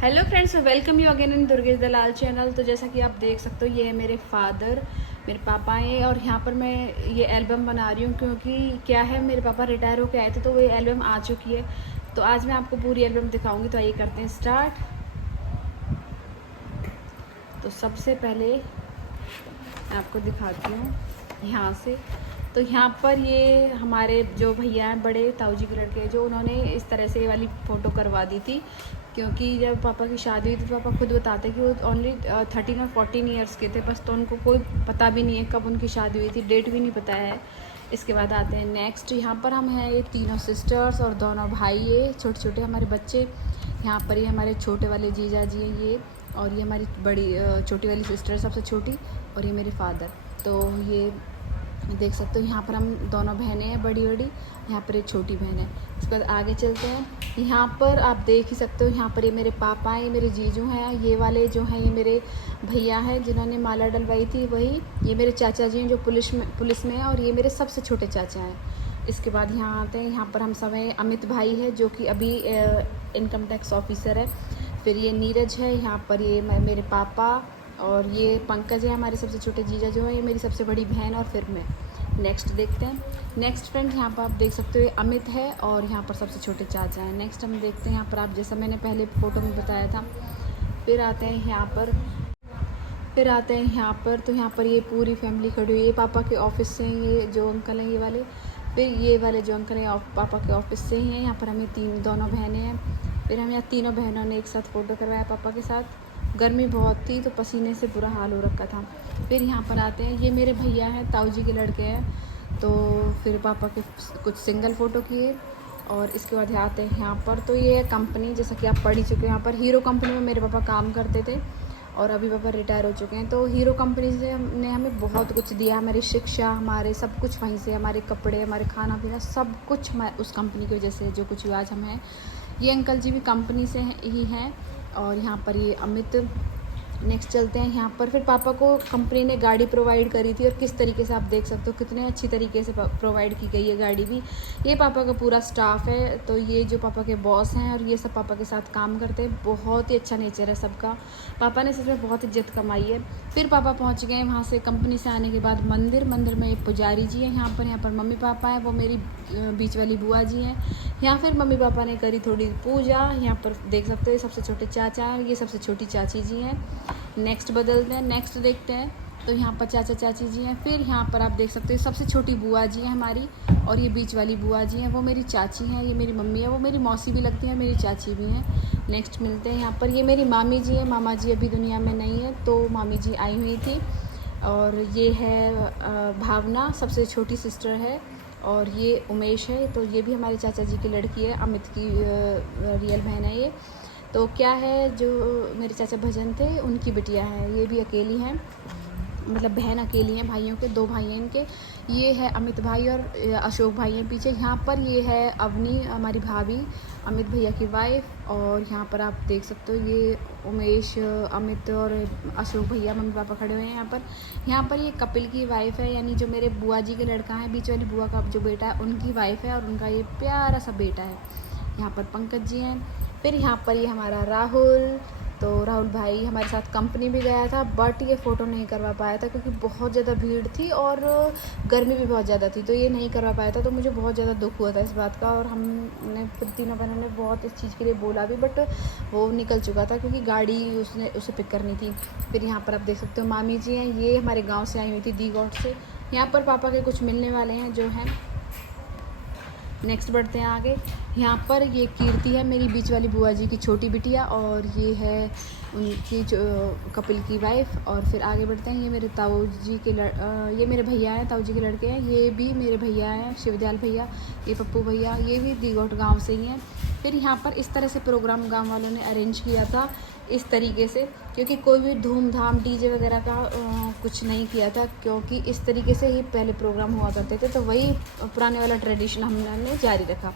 Hello friends, welcome you again in Durgesh Dalal channel. तो जैसा कि आप देख सकते हो, ये है मेरे फादर, मेरे पापा हैं। और यहाँ पर मैं ये एल्बम बना रही हूँ क्योंकि क्या है, मेरे पापा रिटायर होके आए थे तो वो एल्बम आ चुकी है। तो आज मैं आपको पूरी एल्बम दिखाऊंगी। तो आइए करते हैं स्टार्ट। तो सबसे पहले मैं आपको दिखाती हूँ यहाँ से। तो यहाँ पर ये हमारे जो भैया हैं, बड़े ताऊ जी के लड़के, जो उन्होंने इस तरह से ये वाली फ़ोटो करवा दी थी। क्योंकि जब पापा की शादी हुई थी तो पापा खुद बताते कि वो ओनली 13 और 14 ईयर्स के थे बस। तो उनको कोई पता भी नहीं है कब उनकी शादी हुई थी, डेट भी नहीं पता है। इसके बाद आते हैं नेक्स्ट। यहाँ पर हम हैं ये तीनों सिस्टर्स और दोनों भाई, ये छोटे छोटे हमारे बच्चे। यहाँ पर ये हमारे छोटे वाले जीजा जी हैं ये, और ये हमारी बड़ी छोटी वाली सिस्टर सबसे छोटी, और ये मेरे फादर। तो ये देख सकते हो, यहाँ पर हम दोनों बहनें हैं बड़ी बड़ी, यहाँ पर एक छोटी बहन है। उसके बाद आगे चलते हैं। यहाँ पर आप देख ही सकते हो, यहाँ पर ये मेरे पापा हैं, ये मेरे जीजू हैं, ये वाले जो हैं ये मेरे भैया हैं जिन्होंने माला डलवाई थी वही। ये मेरे चाचा जी हैं जो पुलिस में हैं, और ये मेरे सबसे छोटे चाचा हैं। इसके बाद यहाँ आते हैं, यहाँ पर हम सब हैं। अमित भाई है जो कि अभी इनकम टैक्स ऑफिसर है। फिर ये नीरज है, यहाँ पर ये मेरे पापा, और ये पंकज है हमारे सबसे छोटे जीजा जो है, ये मेरी सबसे बड़ी बहन, और फिर मैं। नेक्स्ट देखते हैं। नेक्स्ट फ्रेंड, यहाँ पर आप देख सकते हो ये अमित है, और यहाँ पर सबसे छोटे चाचा हैं। नेक्स्ट हम देखते हैं यहाँ पर, आप जैसा मैंने पहले फ़ोटो में बताया था। फिर आते हैं यहाँ पर, तो यहाँ पर ये पूरी फैमिली खड़ी हुई है। ये पापा के ऑफिस से हैं, ये जो अंकल हैं ये वाले। फिर ये वाले जो अंकल हैं पापा के ऑफिस से ही हैं। यहाँ पर हमें दोनों बहनें हैं। फिर हम यहाँ तीनों बहनों ने एक साथ फ़ोटो करवाया पापा के साथ। गर्मी बहुत थी तो पसीने से बुरा हाल हो रखा था। फिर यहाँ पर आते हैं, ये मेरे भैया हैं, ताऊ जी के लड़के हैं। तो फिर पापा के कुछ सिंगल फ़ोटो किए। और इसके बाद आते हैं यहाँ पर, तो ये कंपनी जैसा कि आप पढ़ ही चुके हैं, यहाँ पर हीरो कंपनी में मेरे पापा काम करते थे, और अभी पापा रिटायर हो चुके हैं। तो हीरो कंपनी से ने हमें बहुत कुछ दिया, हमारी शिक्षा, हमारे सब कुछ वहीं से, हमारे कपड़े, हमारे खाना पीना, सब कुछ उस कंपनी की वजह से जो कुछ भी आज हम हैं। ये अंकल जी भी कंपनी से ही हैं। और यहाँ पर ये अमित। नेक्स्ट चलते हैं यहाँ पर। फिर पापा को कंपनी ने गाड़ी प्रोवाइड करी थी, और किस तरीके से आप देख सकते हो कितने अच्छी तरीके से प्रोवाइड की गई है गाड़ी भी। ये पापा का पूरा स्टाफ है। तो ये जो पापा के बॉस हैं, और ये सब पापा के साथ काम करते हैं। बहुत ही अच्छा नेचर है सबका। पापा ने सच में बहुत इज्जत कमाई है। फिर पापा पहुँच गए वहाँ से कंपनी से आने के बाद मंदिर में एक पुजारी जी हैं यहाँ पर मम्मी पापा हैं, वो मेरी बीच वाली बुआ जी हैं। यहाँ फिर मम्मी पापा ने करी थोड़ी पूजा। यहाँ पर देख सकते हो सबसे छोटे चाचा हैं, ये सबसे छोटी चाची जी हैं। नेक्स्ट बदलते हैं, नेक्स्ट देखते हैं। तो यहाँ पर चाचा चाची जी हैं। फिर यहाँ पर आप देख सकते हो सबसे छोटी बुआ जी हैं हमारी, और ये बीच वाली बुआ जी हैं, वो मेरी चाची हैं। ये मेरी मम्मी है, वो मेरी मौसी भी लगती हैं, मेरी चाची भी हैं। नेक्स्ट मिलते हैं यहाँ पर, ये मेरी मामी जी हैं। मामा जी अभी दुनिया में नहीं है, तो मामी जी आई हुई थी। और ये है भावना, सबसे छोटी सिस्टर है। और ये उमेश है, तो ये भी हमारे चाचा जी की लड़की है, अमित की रियल बहन है ये। तो क्या है, जो मेरे चाचा भजन थे उनकी बिटिया है, ये भी अकेली हैं, मतलब बहन अकेली हैं, भाइयों के 2 भाई हैं इनके। ये है अमित भाई और अशोक भाई हैं पीछे। यहाँ पर ये है अवनी, हमारी भाभी, अमित भैया की वाइफ। और यहाँ पर आप देख सकते हो ये उमेश, अमित और अशोक भैया मम्मी पापा खड़े हुए हैं यहाँ पर ये कपिल की वाइफ है, यानी जो मेरे बुआ जी के लड़का है, बीच वाली बुआ का जो बेटा है उनकी वाइफ है, और उनका ये प्यारा सा बेटा है। यहाँ पर पंकज जी हैं। फिर यहाँ पर ये हमारा राहुल। तो राहुल भाई हमारे साथ कंपनी भी गया था, बट ये फ़ोटो नहीं करवा पाया था क्योंकि बहुत ज़्यादा भीड़ थी और गर्मी भी बहुत ज़्यादा थी, तो ये नहीं करवा पाया था। तो मुझे बहुत ज़्यादा दुख हुआ था इस बात का, और हमने फिर तीनों बहनों ने बहुत इस चीज़ के लिए बोला भी, बट वो निकल चुका था क्योंकि गाड़ी उसे पिक करनी थी। फिर यहाँ पर आप देख सकते हो मामी जी हैं, ये हमारे गाँव से आई हुई थी, दीगौट से। यहाँ पर पापा के कुछ मिलने वाले हैं जो हैं। नेक्स्ट बढ़ते हैं आगे। यहाँ पर ये कीर्ति है, मेरी बीच वाली बुआ जी की छोटी बिटिया, और ये है उनकी जो कपिल की वाइफ। और फिर आगे बढ़ते हैं, ये मेरे ताऊ जी के ये मेरे भैया हैं, ताऊ जी के लड़के हैं, ये भी मेरे भैया हैं, शिवदयाल भैया, ये पप्पू भैया, ये भी दीगौट गांव से ही हैं। फिर यहाँ पर इस तरह से प्रोग्राम गांव वालों ने अरेंज किया था इस तरीके से, क्योंकि कोई भी धूमधाम डीजे वगैरह का कुछ नहीं किया था, क्योंकि इस तरीके से ही पहले प्रोग्राम हुआ करते थे, तो वही पुराने वाला ट्रेडिशन हमने जारी रखा।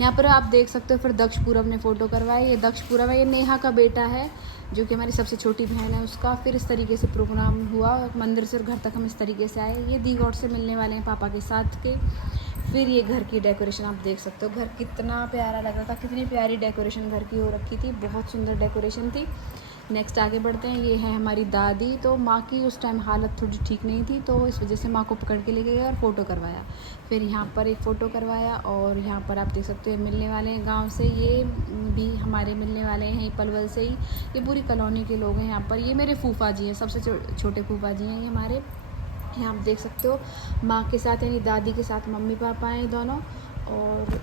यहाँ पर आप देख सकते हो फिर दक्ष पूरब ने फ़ोटो करवाया। ये दक्ष पूरब है, ये नेहा का बेटा है जो कि हमारी सबसे छोटी बहन है उसका। फिर इस तरीके से प्रोग्राम हुआ, मंदिर से घर तक हम इस तरीके से आए। ये दीगौट से मिलने वाले हैं पापा के साथ के। फिर ये घर की डेकोरेशन आप देख सकते हो, घर कितना प्यारा लग रहा था, कितनी प्यारी डेकोरेशन घर की हो रखी थी, बहुत सुंदर डेकोरेशन थी। नेक्स्ट आगे बढ़ते हैं, ये है हमारी दादी। तो माँ की उस टाइम हालत थोड़ी ठीक नहीं थी, तो इस वजह से माँ को पकड़ के लेके गए और फ़ोटो करवाया। फिर यहाँ पर एक फ़ोटो करवाया, और यहाँ पर आप देख सकते हो मिलने वाले हैं गांव से, ये भी हमारे मिलने वाले हैं पलवल से ही, ये पूरी कॉलोनी के लोग हैं यहाँ पर। ये मेरे फूफा जी हैं, सबसे छोटे फूफा जी हैं ये हमारे। यहाँ आप देख सकते हो माँ के साथ यानी दादी के साथ मम्मी पापा हैं दोनों, और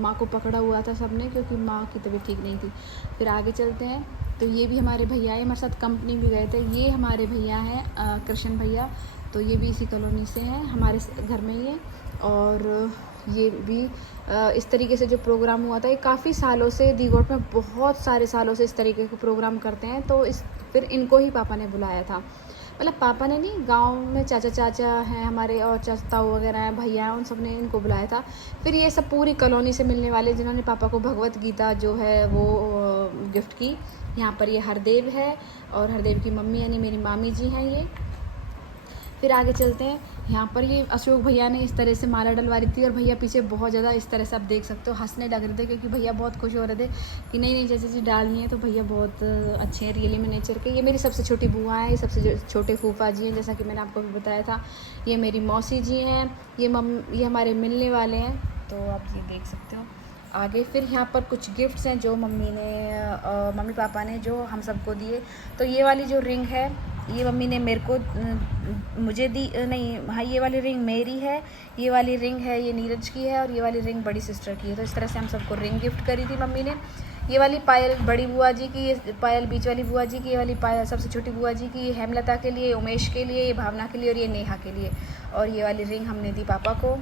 माँ को पकड़ा हुआ था सबने क्योंकि माँ की तबीयत ठीक नहीं थी। फिर आगे चलते हैं, तो ये भी हमारे भैया है, हमारे साथ कंपनी भी गए थे। ये हमारे भैया हैं कृष्ण भैया, तो ये भी इसी कॉलोनी से हैं, हमारे घर में ही है। और ये भी इस तरीके से जो प्रोग्राम हुआ था, ये काफ़ी सालों से दीगोट में बहुत सारे सालों से इस तरीके के प्रोग्राम करते हैं। तो फिर इनको ही पापा ने बुलाया था, मतलब पापा ने नहीं, गांव में चाचा हैं हमारे और ताऊ वगैरह हैं, भैया हैं, उन सब ने इनको बुलाया था। फिर ये सब पूरी कॉलोनी से मिलने वाले जिन्होंने पापा को भगवत गीता जो है वो गिफ्ट की। यहाँ पर ये हरदेव है, और हरदेव की मम्मी यानी मेरी मामी जी हैं ये। फिर आगे चलते हैं, यहाँ पर ये अशोक भैया ने इस तरह से माला डलवा रही थी, और भैया पीछे बहुत ज़्यादा इस तरह से आप देख सकते हो हंसने लग रहे थे, क्योंकि भैया बहुत खुश हो रहे थे कि नई नई जैसे चीज़ डालनी है। तो भैया बहुत अच्छे हैं रियली में नेचर के। ये मेरी सबसे छोटी बुआ है, ये सबसे छोटे फूफा जी हैं, जैसा कि मैंने आपको भी बताया था। ये मेरी मौसी जी हैं, ये हमारे मिलने वाले हैं, तो आप ये देख सकते हो आगे। फिर यहाँ पर कुछ गिफ्ट्स हैं जो मम्मी पापा ने जो हम सबको दिए। तो ये वाली जो रिंग है, ये मम्मी ने मेरे को मुझे दी नहीं, हाँ ये वाली रिंग मेरी है, ये वाली रिंग है ये नीरज की है, और ये वाली रिंग बड़ी सिस्टर की है। तो इस तरह से हम सबको रिंग गिफ्ट करी थी मम्मी ने। ये वाली पायल बड़ी बुआ जी की, ये पायल बीच वाली बुआ जी की, ये वाली पायल सबसे छोटी बुआ जी की, हेमलता के लिए, उमेश के लिए, ये भावना के लिए, और ये नेहा के लिए। और ये वाली रिंग हमने दी पापा को।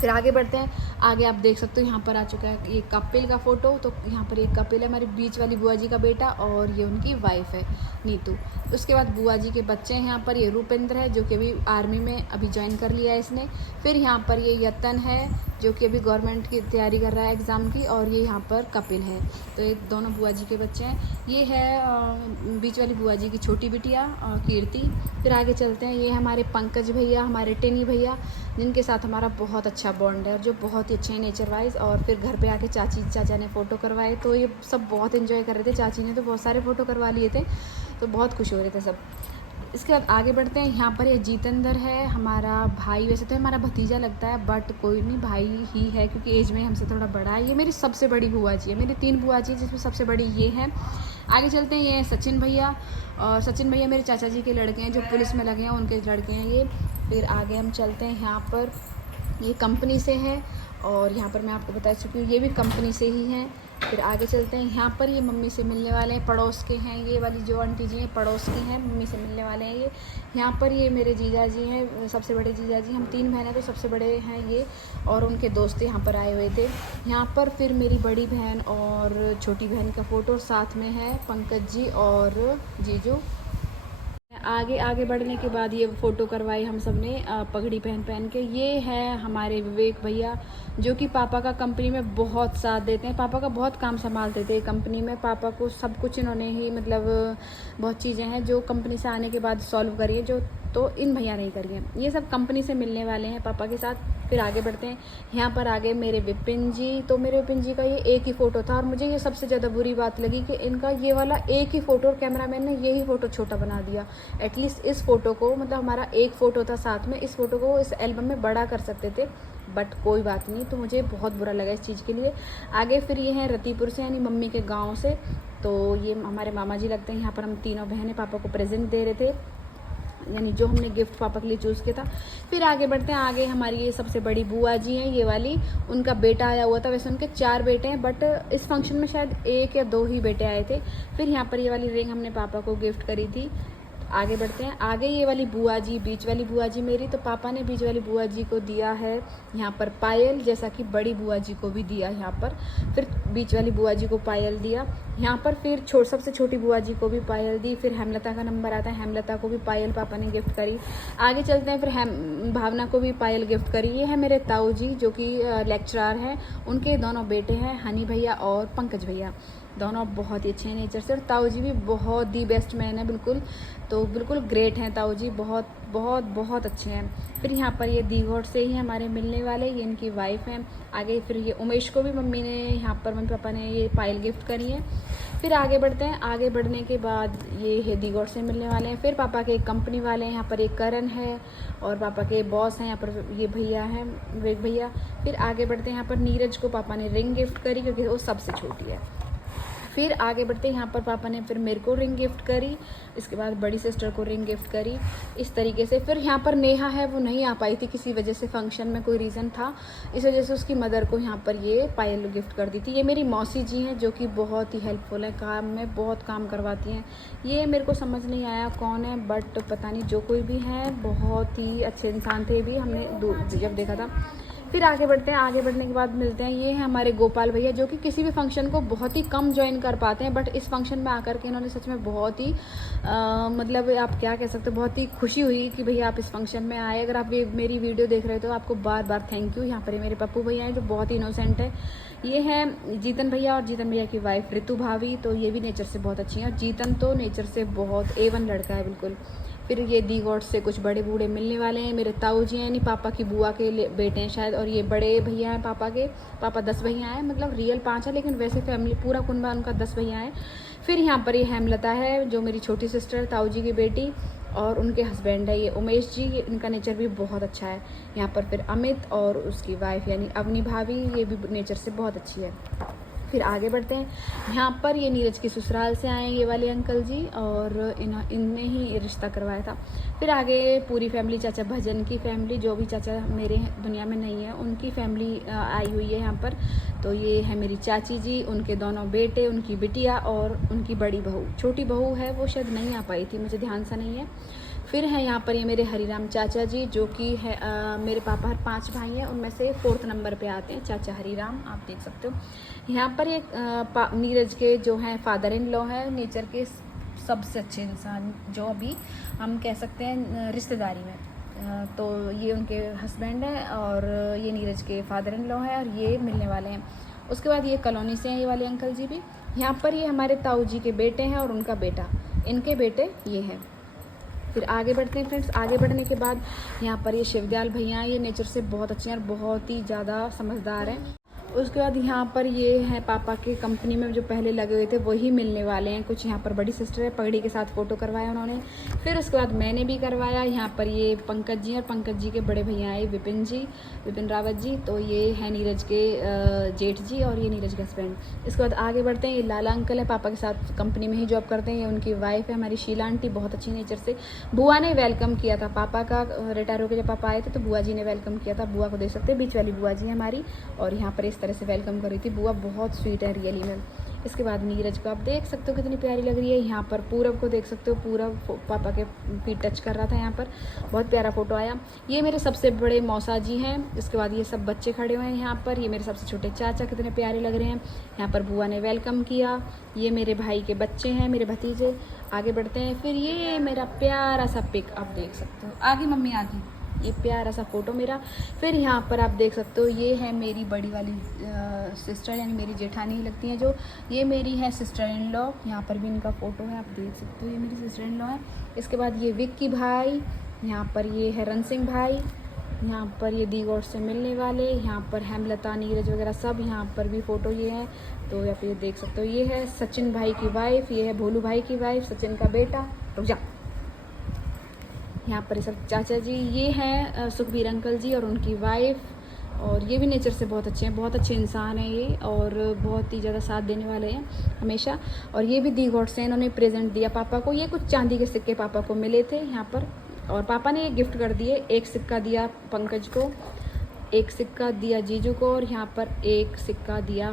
फिर आगे बढ़ते हैं, आगे आप देख सकते हो यहाँ पर आ चुका है ये कपिल का फ़ोटो। तो यहाँ पर एक कपिल है, हमारी बीच वाली बुआ जी का बेटा, और ये उनकी वाइफ है नीतू। उसके बाद बुआ जी के बच्चे हैं यहाँ पर, ये रूपेंद्र है जो कि अभी आर्मी में अभी ज्वाइन कर लिया है इसने। फिर यहाँ पर ये यतन है जो कि अभी गवर्नमेंट की तैयारी कर रहा है एग्ज़ाम की, और ये यहाँ पर कपिल है। तो ये दोनों बुआ जी के बच्चे हैं। ये है बीच वाली बुआ जी की छोटी बिटिया कीर्ति। फिर आगे चलते हैं, ये हमारे पंकज भैया, हमारे टेनी भैया, जिनके साथ हमारा बहुत अच्छा बॉन्ड है, और जो बहुत ही अच्छे हैं नेचर वाइज। और फिर घर पे आके चाचा ने फ़ोटो करवाए, तो ये सब बहुत इन्जॉय कर रहे थे। चाची ने तो बहुत सारे फ़ोटो करवा लिए थे, तो बहुत खुश हो रहे थे सब। इसके बाद आगे बढ़ते हैं, यहाँ पर ये जीतेंद्र है हमारा भाई, वैसे तो हमारा भतीजा लगता है बट कोई नहीं, भाई ही है क्योंकि एज में हमसे थोड़ा बड़ा है। ये मेरी सबसे बड़ी बुआ जी है, मेरी 3 बुआ जी जिसमें सबसे बड़ी ये है। आगे चलते हैं, ये सचिन भैया, और सचिन भैया मेरे चाचा जी के लड़के हैं जो पुलिस में लगे हैं, उनके लड़के हैं ये। फिर आगे हम चलते हैं, यहाँ पर ये कंपनी से है, और यहाँ पर मैं आपको बता चुकी हूँ ये भी कंपनी से ही हैं। फिर आगे चलते हैं, यहाँ पर ये मम्मी से मिलने वाले हैं, पड़ोस के हैं। ये वाली जो आंटी जी हैं पड़ोस की हैं, मम्मी से मिलने वाले हैं ये। यहाँ पर ये मेरे जीजा जी हैं, सबसे बड़े जीजा जी, हम 3 बहन हैं तो सबसे बड़े हैं ये, और उनके दोस्त यहाँ पर आए हुए थे। यहाँ पर फिर मेरी बड़ी बहन और छोटी बहन का फ़ोटो साथ में है, पंकज जी और जीजू। आगे बढ़ने के बाद ये फ़ोटो करवाई हम सब ने पगड़ी पहन के। ये है हमारे विवेक भैया जो कि पापा का कंपनी में बहुत साथ देते हैं, पापा का बहुत काम संभालते थे कंपनी में। पापा को सब कुछ इन्होंने ही मतलब बहुत चीज़ें हैं जो कंपनी से आने के बाद सॉल्व करी है, जो तो इन भैया नहीं करी हैं। ये सब कंपनी से मिलने वाले हैं पापा के साथ। फिर आगे बढ़ते हैं, यहाँ पर आगे मेरे विपिन जी। तो मेरे विपिन जी का ये एक ही फ़ोटो था, और मुझे ये सबसे ज़्यादा बुरी बात लगी कि इनका ये वाला एक ही फ़ोटो, और कैमरामैन ने यही फ़ोटो छोटा बना दिया। एटलीस्ट इस फ़ोटो को, मतलब हमारा एक फ़ोटो था साथ में, इस फ़ोटो को इस एल्बम में बड़ा कर सकते थे, बट कोई बात नहीं। तो मुझे बहुत बुरा लगा इस चीज़ के लिए। आगे फिर ये हैं रतीपुर से, यानी मम्मी के गाँव से। तो ये हमारे मामा जी लगते हैं। यहाँ पर हम तीनों बहनें पापा को प्रेजेंट दे रहे थे, यानी जो हमने गिफ्ट पापा के लिए चूज़ किया था। फिर आगे बढ़ते हैं, आगे हमारी ये सबसे बड़ी बुआ जी हैं, ये वाली, उनका बेटा आया हुआ था। वैसे उनके 4 बेटे हैं, बट इस फंक्शन में शायद 1 या 2 ही बेटे आए थे। फिर यहाँ पर ये वाली रिंग हमने पापा को गिफ्ट करी थी। आगे बढ़ते हैं, आगे ये वाली बुआ जी, बीच वाली बुआ जी मेरी, तो पापा ने बीच वाली बुआ जी को दिया है यहाँ पर पायल, जैसा कि बड़ी बुआ जी को भी दिया यहाँ पर। फिर बीच वाली बुआ जी को पायल दिया यहाँ पर। फिर सबसे छोटी बुआ जी को भी पायल दी। फिर हेमलता का नंबर आता है, हेमलता को भी पायल पापा ने गिफ्ट करी। आगे चलते हैं, फिर भावना को भी पायल गिफ्ट करी। ये है मेरे ताऊ जी जो कि लेक्चरार हैं, उनके दोनों बेटे हैं, हनी भैया और पंकज भैया। दोनों बहुत ही अच्छे हैं नेचर से, और ताऊ जी भी बहुत दी बेस्ट मैन है, बिल्कुल तो बिल्कुल ग्रेट हैं ताऊ जी, बहुत बहुत बहुत अच्छे हैं। फिर यहाँ पर ये दीघोट से ही हमारे मिलने वाले, ये इनकी वाइफ हैं। आगे फिर ये उमेश को भी मम्मी ने यहाँ पर, मम्मी पापा ने ये पायल गिफ्ट करी है। फिर आगे बढ़ते हैं, आगे बढ़ने के बाद ये है दीघोट से मिलने वाले हैं। फिर पापा के एक कंपनी वाले हैं, यहाँ पर एक करण है और पापा के बॉस हैं यहाँ पर, ये भैया हैं विवेक भैया। फिर आगे बढ़ते हैं, यहाँ पर नीरज को पापा ने रिंग गिफ्ट करी क्योंकि वो सबसे छोटी है। फिर आगे बढ़ते हैं, यहाँ पर पापा ने फिर मेरे को रिंग गिफ्ट करी, इसके बाद बड़ी सिस्टर को रिंग गिफ्ट करी, इस तरीके से। फिर यहाँ पर नेहा है, वो नहीं आ पाई थी किसी वजह से, फंक्शन में कोई रीज़न था, इस वजह से उसकी मदर को यहाँ पर ये पायल गिफ्ट कर दी थी। ये मेरी मौसी जी हैं जो कि बहुत ही हेल्पफुल है, काम में बहुत काम करवाती हैं। ये मेरे को समझ नहीं आया कौन है, बट पता नहीं जो कोई भी है, बहुत ही अच्छे इंसान थे भी, हमने जब देखा था। फिर आगे बढ़ते हैं, आगे बढ़ने के बाद मिलते हैं, ये हैं हमारे गोपाल भैया जो कि किसी भी फंक्शन को बहुत ही कम ज्वाइन कर पाते हैं, बट इस फंक्शन में आकर के इन्होंने सच में बहुत ही मतलब आप क्या कह सकते हो, बहुत ही खुशी हुई कि भैया आप इस फंक्शन में आए। अगर आप ये मेरी वीडियो देख रहे हो तो आपको बार बार थैंक यू। यहाँ पर मेरे पप्पू भैया हैं जो बहुत ही इनोसेंट है। ये हैं जीतन भैया और जीतन भैया की वाइफ ऋतु भाभी, तो ये भी नेचर से बहुत अच्छी हैं, और जीतन तो नेचर से बहुत A1 लड़का है बिल्कुल। फिर ये दीघोट से कुछ बड़े बूढ़े मिलने वाले हैं, मेरे ताऊ जी हैं, यानी पापा की बुआ के बेटे हैं शायद, और ये बड़े भैया हैं पापा के, पापा 10 भैया हैं, मतलब रियल 5 है लेकिन वैसे फैमिली पूरा कुनबा उनका 10 भैया हैं। फिर यहाँ पर ये हेमलता है जो मेरी छोटी सिस्टर है, ताऊ जी की बेटी, और उनके हस्बैंड है ये उमेश जी, इनका नेचर भी बहुत अच्छा है। यहाँ पर फिर अमित और उसकी वाइफ यानी अवनी भाभी, ये भी नेचर से बहुत अच्छी है। फिर आगे बढ़ते हैं, यहाँ पर ये नीरज की ससुराल से आए ये वाले अंकल जी, और इनने ही रिश्ता करवाया था। फिर आगे पूरी फैमिली, चाचा भजन की फैमिली, जो भी चाचा मेरे दुनिया में नहीं है उनकी फैमिली आई हुई है यहाँ पर। तो ये है मेरी चाची जी, उनके दोनों बेटे, उनकी बिटिया और उनकी बड़ी बहू, छोटी बहू है वो शायद नहीं आ पाई थी, मुझे ध्यान सा नहीं है। फिर है यहाँ पर ये मेरे हरिराम चाचा जी जो कि है मेरे पापा 5 भाई हैं, उनमें से 4th नंबर पे आते हैं चाचा हरिराम, आप देख सकते हो। यहाँ पर ये नीरज के जो हैं फादर इन लॉ हैं, नेचर के सबसे अच्छे इंसान जो अभी हम कह सकते हैं रिश्तेदारी में, तो ये उनके हस्बैंड हैं और ये नीरज के फादर इन लॉ हैं और ये मिलने वाले हैं। उसके बाद ये कॉलोनी से हैं ये वाले अंकल जी भी। यहाँ पर ये हमारे ताऊ जी के बेटे हैं और उनका बेटा, इनके बेटे ये हैं। फिर आगे बढ़ते हैं फ्रेंड्स, आगे बढ़ने के बाद यहाँ पर ये शिवदयाल भैया, ये नेचर से बहुत अच्छे हैं और बहुत ही ज़्यादा समझदार हैं। उसके बाद यहाँ पर ये हैं पापा के कंपनी में जो पहले लगे हुए थे वही मिलने वाले हैं कुछ। यहाँ पर बड़ी सिस्टर है, पगड़ी के साथ फ़ोटो करवाया उन्होंने। फिर उसके बाद मैंने भी करवाया। यहाँ पर ये पंकज जी और पंकज जी के बड़े भैया आए विपिन रावत जी, तो ये है नीरज के जेठ जी और ये नीरज के हस्बैंड। इसके बाद आगे बढ़ते हैं, ये लाला अंकल है, पापा के साथ कंपनी में ही जॉब करते हैं, ये उनकी वाइफ है हमारी शीला आंटी, बहुत अच्छी नेचर से। बुआ ने वेलकम किया था पापा का, रिटायर होकर जब पापा आए थे तो बुआ जी ने वेलकम किया था। बुआ को देख सकते हैं, बीच वाली बुआ जी हमारी, और यहाँ पर इस तरह से वेलकम कर रही थी बुआ, बहुत स्वीट है रियली में। इसके बाद नीरज को आप देख सकते हो कितनी प्यारी लग रही है। यहाँ पर पूरब को देख सकते हो, पूरब पापा के फीट टच कर रहा था, यहाँ पर बहुत प्यारा फोटो आया। ये मेरे सबसे बड़े मौसा जी हैं। इसके बाद ये सब बच्चे खड़े हुए हैं यहाँ पर, ये मेरे सबसे छोटे चाचा कितने प्यारे लग रहे हैं। यहाँ पर बुआ ने वेलकम किया, ये मेरे भाई के बच्चे हैं, मेरे भतीजे। आगे बढ़ते हैं, फिर ये मेरा प्यारा सा पिक आप देख सकते हो, आगे मम्मी आगे, ये प्यारा सा फोटो मेरा। फिर यहाँ पर आप देख सकते हो ये है मेरी बड़ी वाली सिस्टर यानी मेरी जेठानी लगती हैं जो, ये मेरी है सिस्टर इन लॉ, यहाँ पर भी इनका फ़ोटो है आप देख सकते हो, ये मेरी सिस्टर इन लॉ है। इसके बाद ये विक्की भाई, यहाँ पर ये है रण सिंह भाई, यहाँ पर ये दीगौर से मिलने वाले, यहाँ पर हेमलता नीरज वगैरह सब, यहाँ पर भी फ़ोटो ये है। तो यहाँ पर ये देख सकते हो, ये है सचिन भाई की वाइफ, ये है भोलू भाई की वाइफ, सचिन का बेटा। रुक जा, यहाँ पर सब चाचा जी, ये हैं सुखबीर अंकल जी और उनकी वाइफ, और ये भी नेचर से बहुत अच्छे हैं, बहुत अच्छे इंसान हैं ये, और बहुत ही ज़्यादा साथ देने वाले हैं हमेशा। और ये भी दीघोट से, इन्होंने प्रेजेंट दिया पापा को, ये कुछ चांदी के सिक्के पापा को मिले थे यहाँ पर, और पापा ने ये गिफ्ट कर दिए। एक सिक्का दिया पंकज को, एक सिक्का दिया जीजू को, और यहाँ पर एक सिक्का दिया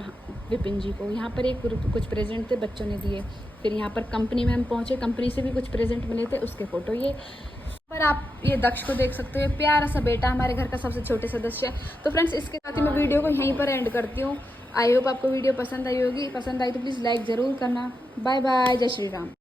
विपिन जी को। यहाँ पर एक कुछ प्रेजेंट थे बच्चों ने दिए। फिर यहाँ पर कंपनी में हम पहुँचे, कंपनी से भी कुछ प्रेजेंट मिले थे, उसके फ़ोटो ये पर आप ये दक्ष को देख सकते हो, ये प्यारा सा बेटा हमारे घर का सबसे छोटे सदस्य है। तो फ्रेंड्स इसके साथ ही मैं वीडियो को यहीं पर एंड करती हूँ। आई होप आपको वीडियो पसंद आई होगी, पसंद आई तो प्लीज़ लाइक ज़रूर करना। बाय बाय, जय श्री राम।